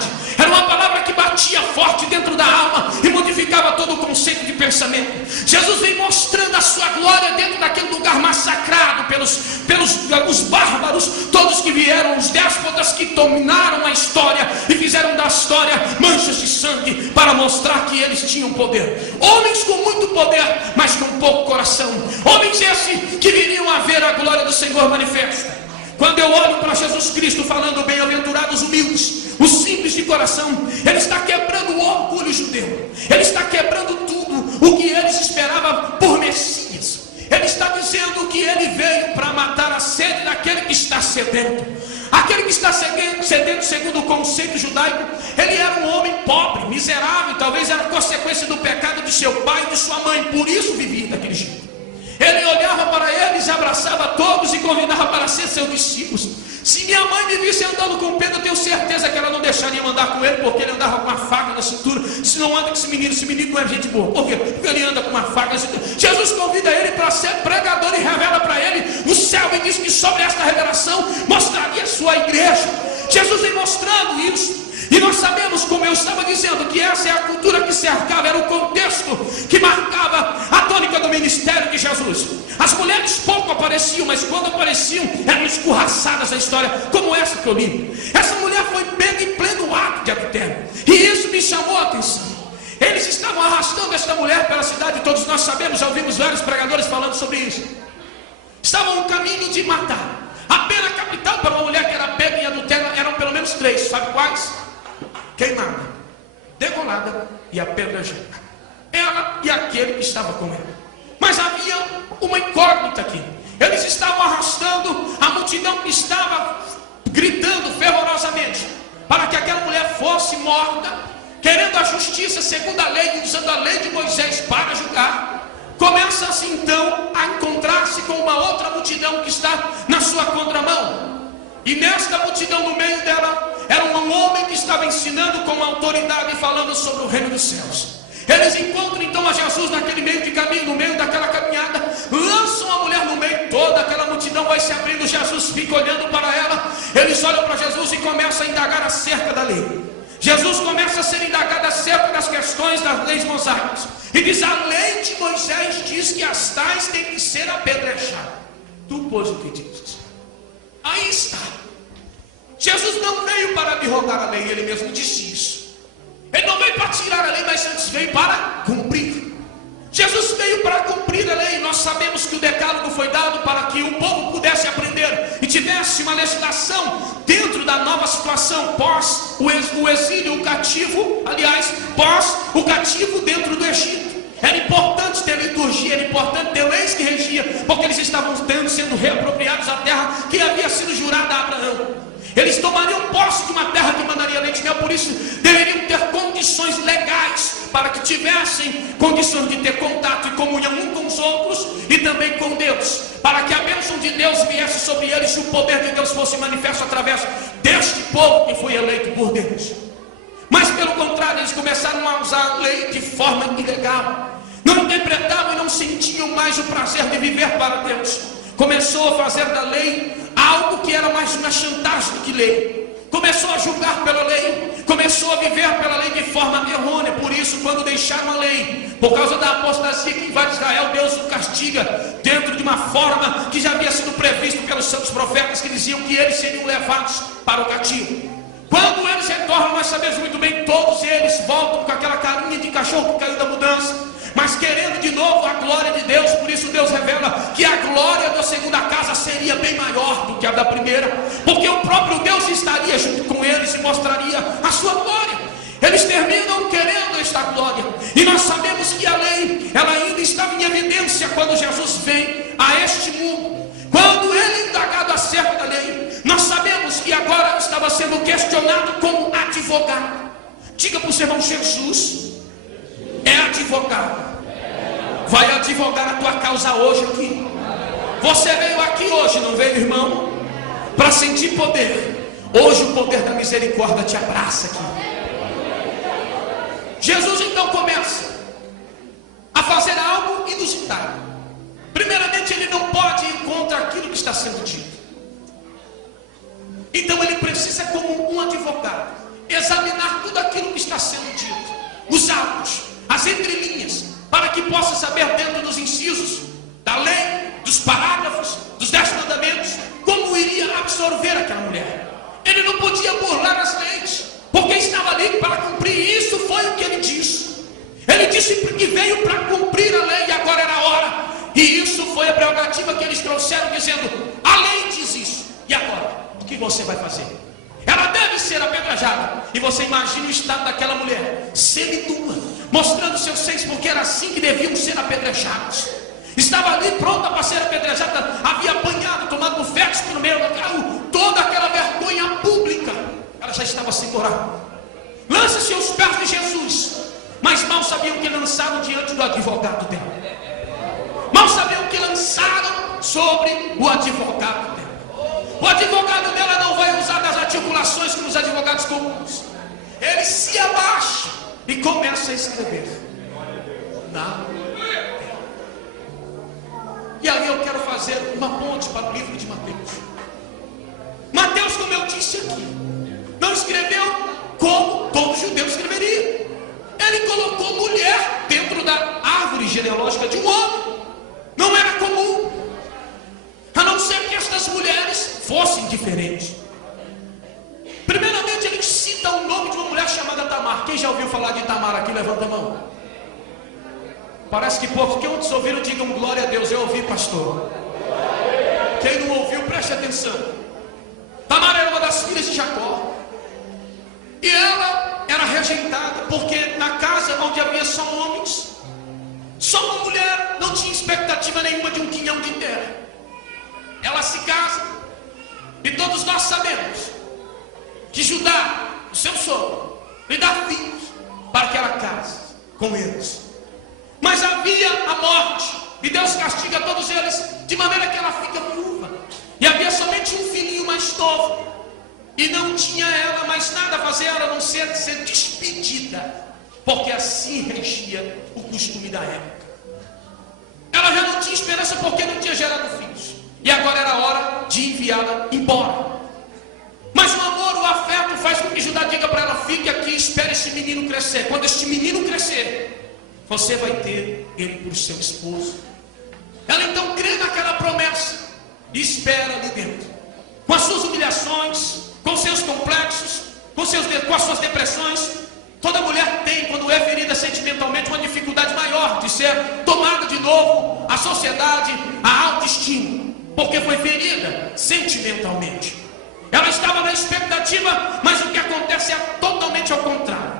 verdade. Era uma palavra que batia forte dentro da alma e modificava todo o conceito de pensamento. Jesus vem mostrando a sua glória dentro daquele lugar massacrado pelos bárbaros, todos que vieram, os déspotas que dominaram a história e fizeram da história manchas de sangue para mostrar que eles tinham poder. Homens com muito poder, mas com pouco coração. Homens esses que viriam a ver a glória do Senhor manifesta. Quando eu olho para Jesus Cristo falando bem-aventurados humildes, os simples de coração, Ele está quebrando o orgulho judeu. Ele está quebrando tudo o que eles esperavam por Messias. Ele está dizendo que Ele veio para matar a sede daquele que está sedento. Aquele que está sedento segundo o conceito judaico, ele era um homem pobre, miserável, talvez era consequência do pecado de seu pai e de sua mãe, por isso vivia daquele jeito. Ele olhava para eles, abraçava todos e convidava para ser seus discípulos. Se minha mãe me visse andando com Pedro, eu tenho certeza que ela não deixaria andar com ele, porque ele andava com uma faca na cintura. Se não anda com esse menino não é gente boa. Por quê? Porque ele anda com uma faca na cintura. Jesus convida ele para ser pregador e revela para ele o céu e diz que sobre esta revelação mostraria a sua igreja. Jesus vem mostrando isso. E nós sabemos, como eu estava dizendo, que essa é a cultura que cercava, era o contexto que marcava a tônica do ministério de Jesus. As mulheres pouco apareciam, mas quando apareciam, eram escorraçadas na história, como essa que eu li. Essa mulher foi pega em pleno ato de adultério, e isso me chamou a atenção. Eles estavam arrastando esta mulher pela cidade, todos nós sabemos, já ouvimos vários pregadores falando sobre isso. Estavam no caminho de matar. A pena capital para uma mulher que era pega em adultério eram pelo menos 3, sabe quais? Queimada, degolada e apedrejada. Ela e aquele que estava com ela. Mas havia uma incógnita aqui. Eles estavam arrastando a multidão que estava gritando fervorosamente para que aquela mulher fosse morta, querendo a justiça segundo a lei, usando a lei de Moisés para julgar. Começa assim então a encontrar-se com uma outra multidão que está na sua contramão. E nesta multidão, no meio dela, era um homem que estava ensinando com autoridade e falando sobre o reino dos céus. Eles encontram então a Jesus naquele meio de caminho, no meio daquela caminhada, lançam a mulher no meio, toda aquela multidão vai se abrindo, Jesus fica olhando para ela, eles olham para Jesus e começam a indagar acerca da lei. Jesus começa a ser indagado acerca das questões das leis mosaicas, e diz: a lei de Moisés diz que as tais têm que ser apedrejadas. Tu, pois, o que dizes? Aí está. Jesus não veio para abrogar a lei, ele mesmo disse isso. Ele não veio para tirar a lei, mas antes veio para cumprir. Jesus veio para cumprir a lei. Nós sabemos que o decálogo foi dado para que o povo pudesse aprender e tivesse uma legislação dentro da nova situação pós o exílio, o cativo, aliás, pós o cativo dentro do Egito. Era importante ter liturgia, era importante ter leis que regia, porque eles estavam sendo reapropriados a terra que havia sido jurada a Abraão. Eles tomariam posse de uma terra que mandaria leite e mel, por isso deveriam ter condições legais para que tivessem condições de ter contato e comunhão um com os outros e também com Deus, para que a bênção de Deus viesse sobre eles e o poder de Deus fosse manifesto através deste povo que foi eleito por Deus. Mas pelo contrário, eles começaram a usar a lei de forma ilegal, não interpretavam e não sentiam mais o prazer de viver para Deus. Começou a fazer da lei algo que era mais uma chantagem do que lei. Começou a julgar pela lei, começou a viver pela lei de forma errônea. Por isso, quando deixaram a lei, por causa da apostasia que invade Israel, Deus o castiga dentro de uma forma que já havia sido previsto pelos santos profetas, que diziam que eles seriam levados para o cativo. Quando eles retornam, nós sabemos muito bem, todos eles voltam com aquela carinha de cachorro que caiu da mudança, mas querendo de novo a glória de Deus. Por isso Deus revela que a glória da segunda casa seria bem maior do que a da primeira, porque o próprio Deus estaria junto com eles e mostraria a sua glória. Eles terminam querendo esta glória, e nós sabemos que a lei, ela ainda estava em evidência quando Jesus vem a este mundo. Quando ele indagado acerca da lei, nós sabemos que agora estava sendo questionado como advogado. Diga para o seu irmão: Jesus é advogado. Vai advogar a tua causa hoje aqui. Você veio aqui hoje, não veio, irmão, para sentir poder. Hoje o poder da misericórdia te abraça aqui. Jesus então começa a fazer algo inusitado. Primeiramente, ele não pode ir contra aquilo que está sendo dito. Então ele precisa, como um advogado, examinar tudo aquilo que está sendo dito, os atos, as entrelinhas, para que possa saber dentro dos incisos da lei, dos parágrafos, dos 10 mandamentos, como iria absorver aquela mulher. Ele não podia burlar as leis, porque estava ali para cumprir. Isso foi o que ele disse. Ele disse que veio para cumprir a lei e agora era a hora. E isso foi a prerrogativa que eles trouxeram, dizendo: a lei diz isso. E agora? O que você vai fazer? Ela deve ser apedrejada. E você imagina o estado daquela mulher, seminua, mostrando seus seios, porque era assim que deviam ser apedrejados. Estava ali pronta para ser apedrejada, havia apanhado, tomado bufetes pelo meio do carro, toda aquela vergonha pública. Ela já estava sem moral. Lança-se aos pés de Jesus. Mas mal sabiam que lançaram diante do advogado dela. Mal sabiam que lançaram sobre o advogado dela. O advogado dela não vai usar das articulações que os advogados comuns. Ele se abaixa e começa a escrever. Não. E ali eu quero fazer uma ponte para o livro de Mateus. Mateus, como eu disse aqui, não escreveu como todo judeu escreveria. Ele colocou mulher dentro da árvore genealógica de um homem. Não era comum, a não ser que estas mulheres fossem diferentes. Primeiramente ele cita o nome de uma mulher chamada Tamar. Quem já ouviu falar de Tamar aqui? Levanta a mão. Parece que pouco. Quem outros ouviram, digam glória a Deus. Eu ouvi, pastor. Quem não ouviu, preste atenção. Tamar era uma das filhas de Jacó. E ela era rejeitada, porque na casa onde havia só homens, só uma mulher não tinha expectativa nenhuma de um quinhão de terra. Ela se casa, e todos nós sabemos que Judá, o seu sogro, lhe dá filhos para que ela case com eles. Mas havia a morte, e Deus castiga todos eles, de maneira que ela fica viúva. E havia somente um filhinho mais novo, e não tinha ela mais nada a fazer a não ser despedida, porque assim regia o costume da época. Ela já não tinha esperança porque não tinha gerado filhos, e agora era a hora de enviá-la embora. Mas o amor, o afeto faz com que Judá diga para ela: fique aqui, espere esse menino crescer. Quando este menino crescer, você vai ter ele por seu esposo. Ela então crê naquela promessa e espera ali dentro, com as suas humilhações, com seus complexos, com as suas depressões. Toda mulher tem, quando é ferida sentimentalmente, uma dificuldade maior de ser tomada de novo a sociedade, a autoestima, porque foi ferida sentimentalmente. Ela estava na expectativa, mas o que acontece é totalmente ao contrário.